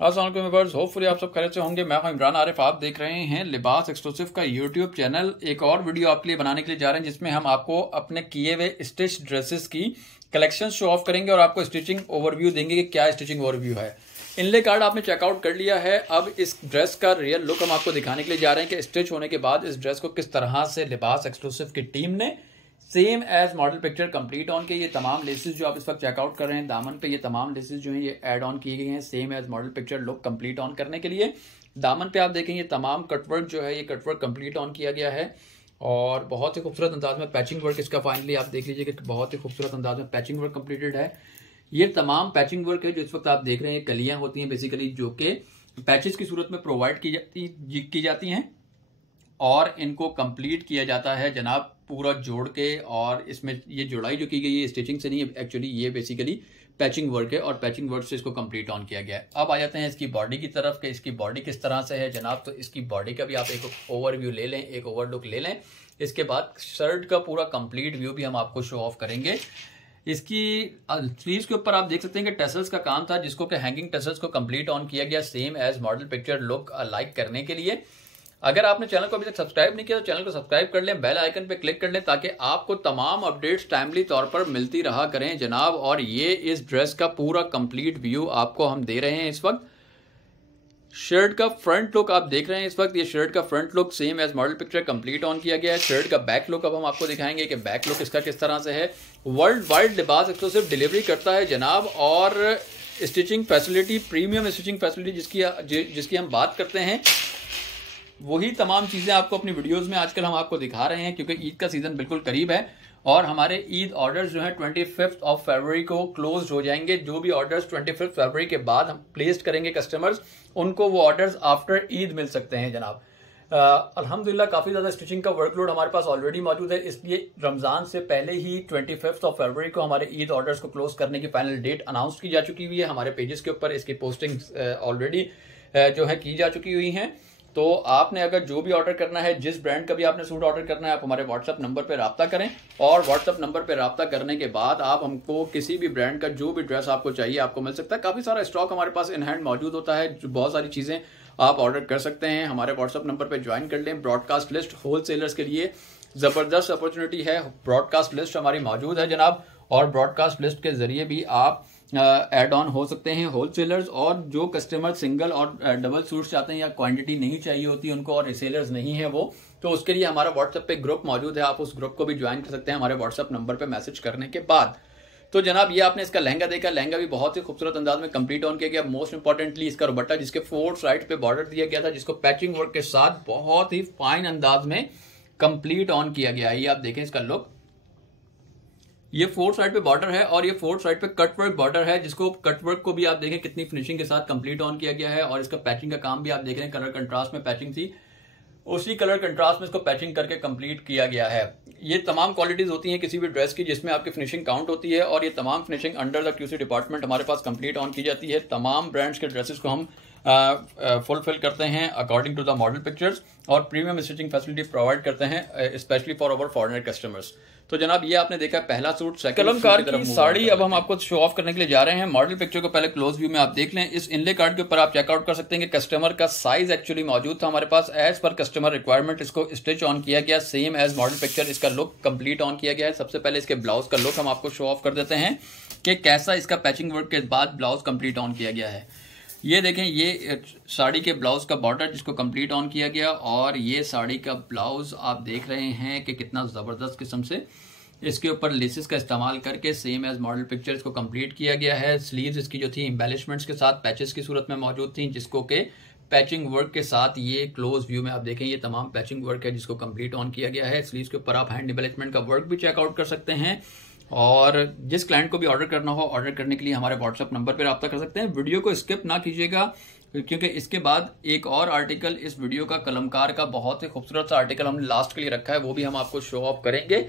अस्सलाम वालेकुम viewers, hopefully आप सब खैरियत से होंगे। मैं हूं इमरान आरिफ, आप देख रहे हैं लिबास एक्सक्लूसिव का यूट्यूब चैनल। एक और वीडियो आपके लिए बनाने के लिए जा रहे हैं जिसमें हम आपको अपने किए हुए स्टिच ड्रेसेस की कलेक्शन शो ऑफ करेंगे और आपको स्टिचिंग ओवरव्यू देंगे कि क्या स्टिचिंग ओवरव्यू है। इनले कार्ड आपने चेकआउट कर लिया है। अब इस ड्रेस का रियल लुक हम आपको दिखाने के लिए जा रहे हैं कि स्टिच होने के बाद इस ड्रेस को किस तरह से लिबास एक्सक्लूसिव की टीम ने same as model picture complete on के ये तमाम लेसेस जो आप इस वक्त चेकआउट कर रहे हैं दामन पे, ये तमाम लेसेस जो हैं ये ऐड ऑन किए गए हैं same as model picture look complete on करने के लिए। दामन पे आप देखेंगे तमाम कटवर्क जो है ये कटवर्क कंप्लीट ऑन किया गया है और बहुत ही खूबसूरत अंदाज में पैचिंग वर्क इसका फाइनली आप देख लीजिए कि बहुत ही खूबसूरत अंदाज में पैचिंग वर्क कंप्लीटेड है। ये तमाम पैचिंग वर्क है जो इस वक्त आप देख रहे हैं, कलियां होती हैं बेसिकली जो कि पैचेस की सूरत में प्रोवाइड की जाती हैं और इनको कंप्लीट किया जाता है जनाब पूरा जोड़ के। और इसमें ये जोड़ाई जो की गई है स्टिचिंग से नहीं है, एक्चुअली ये बेसिकली पैचिंग वर्क है और पैचिंग वर्क से इसको कंप्लीट ऑन किया गया है। अब आ जाते हैं इसकी बॉडी की तरफ कि इसकी बॉडी किस तरह से है जनाब। तो इसकी बॉडी का भी आप एक ओवरव्यू ले लें, एक ओवरलुक ले लें। इसके बाद शर्ट का पूरा कंप्लीट व्यू भी हम आपको शो ऑफ करेंगे। इसकी स्लीव्स के ऊपर आप देख सकते हैं कि टसल्स का काम था जिसको कि हैंगिंग टसल्स को कंप्लीट ऑन किया गया same as model picture look like करने के लिए। अगर आपने चैनल को अभी तक सब्सक्राइब नहीं किया तो चैनल को सब्सक्राइब कर लें, बेल आइकन पे क्लिक कर लें ताकि आपको तमाम अपडेट्स टाइमली तौर पर मिलती रहा करें जनाब। और ये इस ड्रेस का पूरा कंप्लीट व्यू आपको हम दे रहे हैं इस वक्त। शर्ट का फ्रंट लुक आप देख रहे हैं इस वक्त, ये शर्ट का front look same as model picture complete on किया गया है। शर्ट का बैक लुक अब हम आपको दिखाएंगे कि बैक लुक इसका किस तरह से है। वर्ल्ड वाइड लिबास एक्सक्लूसिव डिलीवरी करता है जनाब और stitching facility, premium stitching facility जिसकी हम बात करते हैं, वही तमाम चीज़ें आपको अपनी वीडियोस में आजकल हम आपको दिखा रहे हैं क्योंकि ईद का सीज़न बिल्कुल करीब है और हमारे ईद ऑर्डर्स जो है 25 फरवरी को क्लोज हो जाएंगे। जो भी ऑर्डर्स 25 फरवरी के बाद हम प्लेस्ड करेंगे कस्टमर्स, उनको वो ऑर्डर्स आफ्टर ईद मिल सकते हैं जनाब। अल्हम्दुलिल्लाह काफ़ी ज़्यादा स्टिचिंग का वर्कलोड हमारे पास ऑलरेडी मौजूद है, इसलिए रमज़ान से पहले ही 25 फरवरी को हमारे ईद ऑर्डर्स को क्लोज करने की फाइनल डेट अनाउंस की जा चुकी हुई है। हमारे पेजेस के ऊपर इसकी पोस्टिंग ऑलरेडी जो है की जा चुकी हुई हैं। तो आपने अगर जो भी ऑर्डर करना है, जिस ब्रांड का भी आपने सूट ऑर्डर करना है, आप हमारे व्हाट्सएप नंबर पर रब्ता करें और व्हाट्सएप नंबर पर रब्ता करने के बाद आप हमको किसी भी ब्रांड का जो भी ड्रेस आपको चाहिए आपको मिल सकता है। काफ़ी सारा स्टॉक हमारे पास इन हैंड मौजूद होता है, जो बहुत सारी चीज़ें आप ऑर्डर कर सकते हैं। हमारे व्हाट्सएप नंबर पर ज्वाइन कर लें। ब्रॉडकास्ट लिस्ट होलसेलर्स के लिए ज़बरदस्त अपॉर्चुनिटी है। ब्रॉडकास्ट लिस्ट हमारी मौजूद है जनाब और ब्रॉडकास्ट लिस्ट के जरिए भी आप एड ऑन हो सकते हैं होलसेलर्स। और जो कस्टमर सिंगल और डबल सूट्स चाहते हैं या क्वांटिटी नहीं चाहिए होती उनको और रिसेलर्स नहीं है वो, तो उसके लिए हमारा व्हाट्सएप पे ग्रुप मौजूद है, आप उस ग्रुप को भी ज्वाइन कर सकते हैं हमारे व्हाट्सएप नंबर पे मैसेज करने के बाद। तो जनाब ये आपने इसका लहंगा देखा, लहंगा भी बहुत ही खूबसूरत अंदाज में कंप्लीट ऑन किया गया। मोस्ट इंपॉर्टेंटली इसका दुपट्टा जिसके 4 साइड पे बॉर्डर दिया गया था, जिसको पैचिंग वर्क के साथ बहुत ही फाइन अंदाज में कंप्लीट ऑन किया गया है। ये आप देखें इसका लुक, ये 4 साइड पे बॉर्डर है और ये 4 साइड पे कटवर्क बॉर्डर है, जिसको कटवर्क को भी आप देखें कितनी फिनिशिंग के साथ कंप्लीट ऑन किया गया है। और इसका पैचिंग का काम भी आप देख रहे हैं, कलर कंट्रास्ट में पैचिंग थी, उसी कलर कंट्रास्ट में इसको पैचिंग करके कंप्लीट किया गया है। ये तमाम क्वालिटीज होती हैं किसी भी ड्रेस की जिसमें आपकी फिनिशिंग काउंट होती है और ये तमाम finishing under the QC department हमारे पास कंप्लीट ऑन की जाती है। तमाम ब्रांड्स के ड्रेसेस को हम फुलफिल करते हैं according to the model pictures और प्रीमियम स्टिचिंग फैसिलिटी प्रोवाइड करते हैं specially for our foreigner customers. तो जनाब ये आपने देखा पहला सूट। कलमकार की साड़ी अब हम आपको शो ऑफ करने के लिए जा रहे हैं। मॉडल पिक्चर को पहले क्लोज व्यू में आप देख लें। इस इनले कार्ड के ऊपर आप चेकआउट कर सकते हैं कि कस्टमर का साइज एक्चुअली मौजूद था हमारे पास एज पर कस्टमर रिक्वायरमेंट। इसको स्टिच ऑन किया गया सेम एज मॉडल पिक्चर, इसका लुक कंप्लीट ऑन किया गया है। सबसे पहले इसके ब्लाउज का लुक हम आपको शो ऑफ कर देते हैं कि कैसा इसका पैचिंग वर्क के बाद ब्लाउज कंप्लीट ऑन किया गया है। ये देखें, ये साड़ी के ब्लाउज का बॉर्डर जिसको कंप्लीट ऑन किया गया और ये साड़ी का ब्लाउज आप देख रहे हैं कि कितना ज़बरदस्त किस्म से इसके ऊपर लेसेस का इस्तेमाल करके सेम एज मॉडल पिक्चर इसको कंप्लीट किया गया है। स्लीव्स इसकी जो थी एम्बेलिशमेंट्स के साथ पैचेस की सूरत में मौजूद थी, जिसको के पैचिंग वर्क के साथ ये क्लोज व्यू में आप देखें ये तमाम पैचिंग वर्क है जिसको कंप्लीट ऑन किया गया है। स्लीव्स के ऊपर आप हैंड एम्बेलिशमेंट का वर्क भी चेकआउट कर सकते हैं और जिस क्लाइंट को भी ऑर्डर करना हो ऑर्डर करने के लिए हमारे व्हाट्सएप नंबर पर रब्ता कर सकते हैं। वीडियो को स्किप ना कीजिएगा क्योंकि इसके बाद एक और आर्टिकल इस वीडियो का कलमकार का बहुत ही खूबसूरत सा आर्टिकल हमने लास्ट के लिए रखा है, वो भी हम आपको शो ऑफ करेंगे।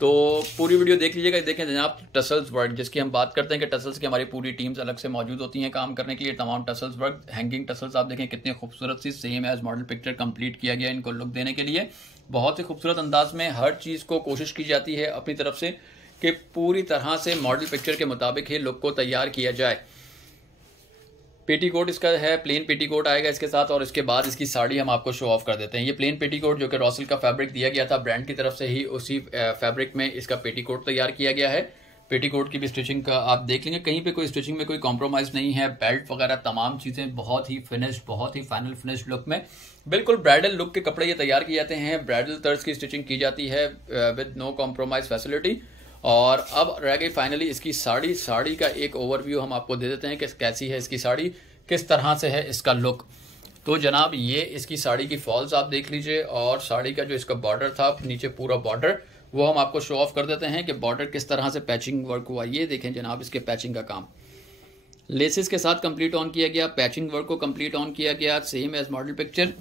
तो पूरी वीडियो देख लीजिएगा। देखें जनाब टसल्स वर्क जिसकी हम बात करते हैं कि टसल्स की हमारी पूरी टीम्स अलग से मौजूद होती हैं काम करने के लिए। तमाम टसल्स वर्क, हैंगिंग टसल्स आप देखें कितनी खूबसूरत सी same as model picture complete किया गया इनको लुक देने के लिए। बहुत ही खूबसूरत अंदाज में हर चीज़ को कोशिश की जाती है अपनी तरफ से कि पूरी तरह से मॉडल पिक्चर के मुताबिक ही लुक को तैयार किया जाए। पेटीकोट इसका है, प्लेन पेटीकोट आएगा इसके साथ, और इसके बाद इसकी साड़ी हम आपको शो ऑफ कर देते हैं। ये प्लेन पेटीकोट जो कि रॉसल का फैब्रिक दिया गया था ब्रांड की तरफ से ही, उसी फैब्रिक में इसका पेटीकोट तैयार किया गया है। पेटीकोट की भी स्टिचिंग का आप देख लेंगे, कहीं पे कोई स्टिचिंग में कोई कॉम्प्रोमाइज़ नहीं है। बेल्ट वगैरह तमाम चीज़ें बहुत ही फिनिश्ड, बहुत ही फाइनल फिनिश्ड लुक में, बिल्कुल ब्राइडल लुक के कपड़े ये तैयार किए जाते हैं। ब्राइडल तर्ज की स्टिचिंग की जाती है विद नो कॉम्प्रोमाइज़ फैसिलिटी। और अब रह गई फाइनली इसकी साड़ी। साड़ी का एक ओवरव्यू हम आपको दे देते हैं कि कैसी है इसकी साड़ी, किस तरह से है इसका लुक। तो जनाब ये इसकी साड़ी की फॉल्स आप देख लीजिए, और साड़ी का जो इसका बॉर्डर था नीचे पूरा बॉर्डर, वो हम आपको शो ऑफ कर देते हैं कि बॉर्डर किस तरह से पैचिंग वर्क हुआ। ये देखें जनाब इसके पैचिंग का काम लेसेस के साथ कंप्लीट ऑन किया गया, पैचिंग वर्क को कंप्लीट ऑन किया गया सेम एज मॉडल पिक्चर।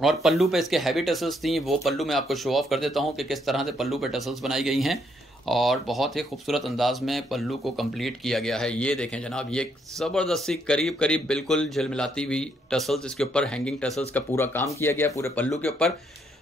और पल्लू पे इसके हैवी टसल्स थी, वो पल्लू मैं आपको शो ऑफ कर देता हूँ कि किस तरह से पल्लू पे टसल्स बनाई गई हैं, और बहुत ही खूबसूरत अंदाज में पल्लू को कंप्लीट किया गया है। ये देखें जनाब, ये ज़बरदस्ती करीब करीब बिल्कुल झिलमिलाती हुई टसल्स, इसके ऊपर हैंगिंग टसल्स का पूरा काम किया गया पूरे पल्लू के ऊपर।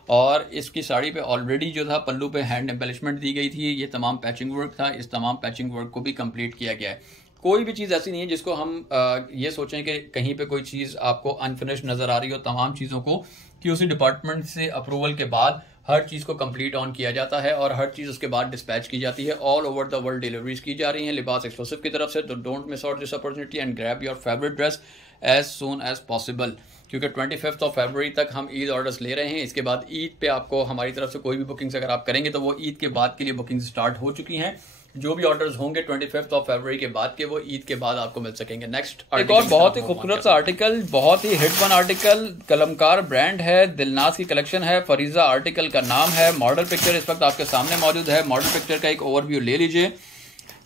और इसकी साड़ी पे ऑलरेडी जो था पल्लू पे हैंड एम्बेलिशमेंट दी गई थी, ये तमाम पैचिंग वर्क था, इस तमाम पैचिंग वर्क को भी कंप्लीट किया गया है। कोई भी चीज़ ऐसी नहीं है जिसको हम ये सोचें कि कहीं पे कोई चीज़ आपको अनफिनिश्ड नज़र आ रही हो। तमाम चीज़ों को QC डिपार्टमेंट से अप्रूवल के बाद हर चीज़ को कंप्लीट ऑन किया जाता है, और हर चीज़ उसके बाद डिस्पैच की जाती है। All over the world deliveries की जा रही हैं लिबास एक्सक्लूसिव की तरफ से। तो don't miss out this opportunity and grab your favourite dress as soon as possible, क्योंकि 25 फरवरी तक हम ईद ऑर्डर्स ले रहे हैं। इसके बाद ईद पे आपको हमारी तरफ से कोई भी बुकिंग्स अगर आप करेंगे तो वो ईद के बाद के लिए बुकिंग्स स्टार्ट हो चुकी हैं। जो भी ऑर्डर्स होंगे 25 फरवरी के बाद के, वो ईद के बाद आपको मिल सकेंगे। नेक्स्ट एक और बहुत ही खूबसूरत सा आर्टिकल, बहुत ही हिट वन आर्टिकल, कलमकार ब्रांड है, दिलनाज की कलेक्शन है, फरीजा आर्टिकल का नाम है। मॉडल पिक्चर इस वक्त आपके सामने मौजूद है। मॉडल पिक्चर का एक ओवरव्यू ले लीजिए।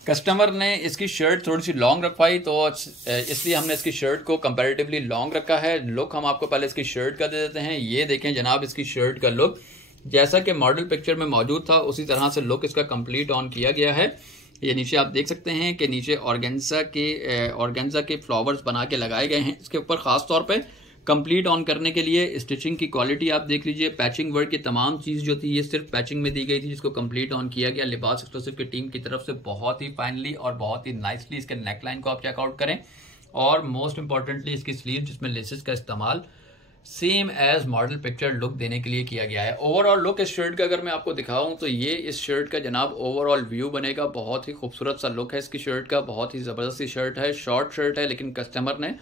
कस्टमर ने इसकी शर्ट थोड़ी सी लॉन्ग रखवाई, तो इसलिए हमने इसकी शर्ट को कंपैरेटिवली लॉन्ग रखा है। लुक हम आपको पहले इसकी शर्ट का दे देते हैं। ये देखें जनाब इसकी शर्ट का लुक, जैसा कि मॉडल पिक्चर में मौजूद था उसी तरह से लुक इसका कंप्लीट ऑन किया गया है। ये नीचे आप देख सकते हैं कि नीचे ऑर्गेन्जा के फ्लावर्स बना के लगाए गए हैं इसके ऊपर, खास तौर पे कंप्लीट ऑन करने के लिए। स्टिचिंग की क्वालिटी आप देख लीजिए, पैचिंग वर्क की तमाम चीज़ जो थी ये सिर्फ पैचिंग में दी गई थी, जिसको कंप्लीट ऑन किया गया लिबास एक्सक्लूसिव की टीम की तरफ से। बहुत ही फाइनली और बहुत ही नाइसली इसके नेकलाइन को आप चेकआउट करें, और मोस्ट इंपॉर्टेंटली इसकी स्लीव जिसमें लेसेस का इस्तेमाल same as model picture look देने के लिए किया गया है। ओवरऑल लुक इस शर्ट का अगर मैं आपको दिखाऊं तो ये इस शर्ट का जनाब ओवरऑल व्यू बनेगा। बहुत ही खूबसूरत सा लुक है इसकी शर्ट का, बहुत ही ज़बरदस्त सी शर्ट है। शॉर्ट शर्ट है, लेकिन कस्टमर ने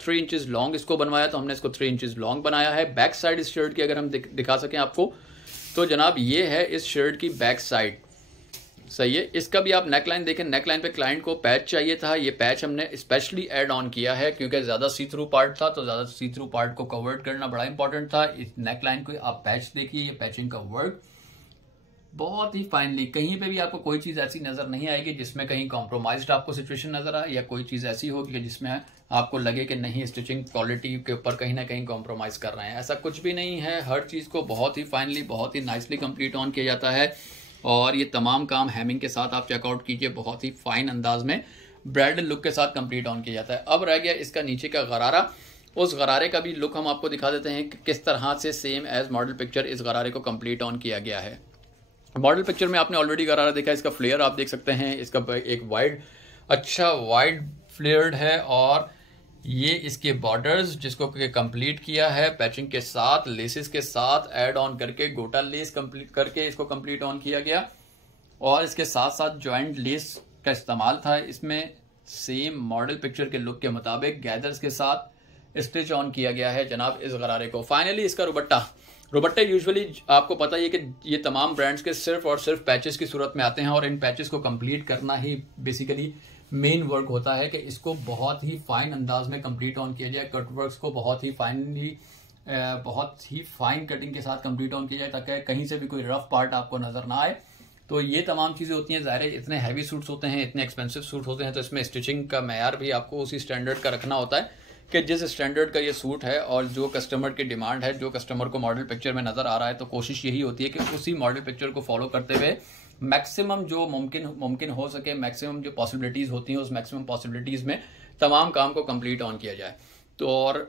3 इंचेस लॉन्ग इसको बनवाया, तो हमने इसको 3 इंचेस लॉन्ग बनाया है। बैक साइड इस शर्ट की अगर हम दिखा सकें आपको, तो जनाब ये है इस शर्ट की बैक साइड। सही है। इसका भी आप नेकलाइन देखें, नेकलाइन पे क्लाइंट को पैच चाहिए था, ये पैच हमने स्पेशली ऐड ऑन किया है क्योंकि ज़्यादा सी थ्रू पार्ट था, तो ज़्यादा सी थ्रू पार्ट को कवर्ड करना बड़ा इंपॉर्टेंट था। इस नेकलाइन को आप पैच देखिए, ये पैचिंग का वर्क बहुत ही फाइनली, कहीं पे भी आपको कोई चीज़ ऐसी नज़र नहीं आएगी जिसमें कहीं कॉम्प्रोमाइज्ड आपको सिचुएशन नज़र आए, या कोई चीज़ ऐसी होगी जिसमें आपको लगे कि नहीं स्टिचिंग क्वालिटी के ऊपर कहीं ना कहीं कॉम्प्रोमाइज़ कर रहे हैं। ऐसा कुछ भी नहीं है, हर चीज़ को बहुत ही फाइनली, बहुत ही नाइसली कंप्लीट ऑन किया जाता है। और ये तमाम काम हेमिंग के साथ आप चेकआउट कीजिए, बहुत ही फाइन अंदाज में ब्राइडल लुक के साथ कंप्लीट ऑन किया जाता है। अब रह गया इसका नीचे का गरारा, उस गरारे का भी लुक हम आपको दिखा देते हैं कि किस तरह से सेम एज मॉडल पिक्चर इस गरारे को कंप्लीट ऑन किया गया है। मॉडल पिक्चर में आपने ऑलरेडी गरारा देखा, इसका फ्लेयर आप देख सकते हैं, इसका एक वाइड फ्लेयर्ड है, और ये इसके बॉर्डर्स जिसको कंप्लीट किया है पैचिंग के साथ, लेसेस के साथ ऐड ऑन करके, गोटा लेस कंप्लीट करके इसको कंप्लीट ऑन किया गया, और इसके साथ साथ जॉइंट लेस का इस्तेमाल था इसमें। सेम मॉडल पिक्चर के लुक के मुताबिक गैदर्स के साथ स्टिच ऑन किया गया है जनाब इस गरारे को। फाइनली इसका रुबट्टे यूजुअली आपको पता ही है कि ये तमाम ब्रांड्स के सिर्फ और सिर्फ पैचेस की सूरत में आते हैं, और इन पैचेस को कंप्लीट करना ही बेसिकली मेन वर्क होता है कि इसको बहुत ही फाइन अंदाज में कंप्लीट ऑन किया जाए, कट वर्क्स को बहुत ही फाइन कटिंग के साथ कंप्लीट ऑन किया जाए ताकि कहीं से भी कोई रफ पार्ट आपको नजर ना आए। तो ये तमाम चीज़ें होती हैं। ज़ाहिर है इतने हैवी सूट्स होते हैं, इतने एक्सपेंसिव सूट होते हैं, तो इसमें स्टिचिंग का मैयार भी आपको उसी स्टैंडर्ड का रखना होता है कि जिस स्टैंडर्ड का ये सूट है और जो कस्टमर की डिमांड है, जो कस्टमर को मॉडल पिक्चर में नज़र आ रहा है, तो कोशिश यही होती है कि उसी मॉडल पिक्चर को फॉलो करते हुए मैक्सिमम जो मुमकिन हो सके, मैक्सिमम जो पॉसिबिलिटीज़ होती हैं उस मैक्सिमम पॉसिबिलिटीज़ में तमाम काम को कंप्लीट ऑन किया जाए। तो और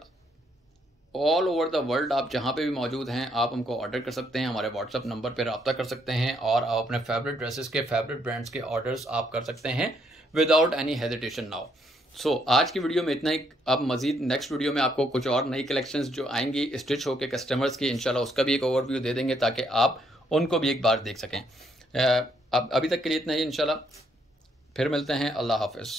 ऑल ओवर द वर्ल्ड आप जहाँ पे भी मौजूद हैं, आप हमको ऑर्डर कर सकते हैं, हमारे व्हाट्सअप नंबर पर रब्ता कर सकते हैं, और आप अपने फेवरेट ड्रेसेस के, फेवरेट ब्रांड्स के ऑर्डर्स आप कर सकते हैं विदाउट एनी हेजिटेशन नाउ। आज की वीडियो में इतना ही। अब मजीद नेक्स्ट वीडियो में आपको कुछ और नई कलेक्शंस जो आएंगी स्टिच होके कस्टमर्स की, इंशाल्लाह उसका भी एक ओवरव्यू दे देंगे ताकि आप उनको भी एक बार देख सकें। अब अभी तक के लिए इतना ही, इंशाल्लाह फिर मिलते हैं। अल्लाह हाफिज़।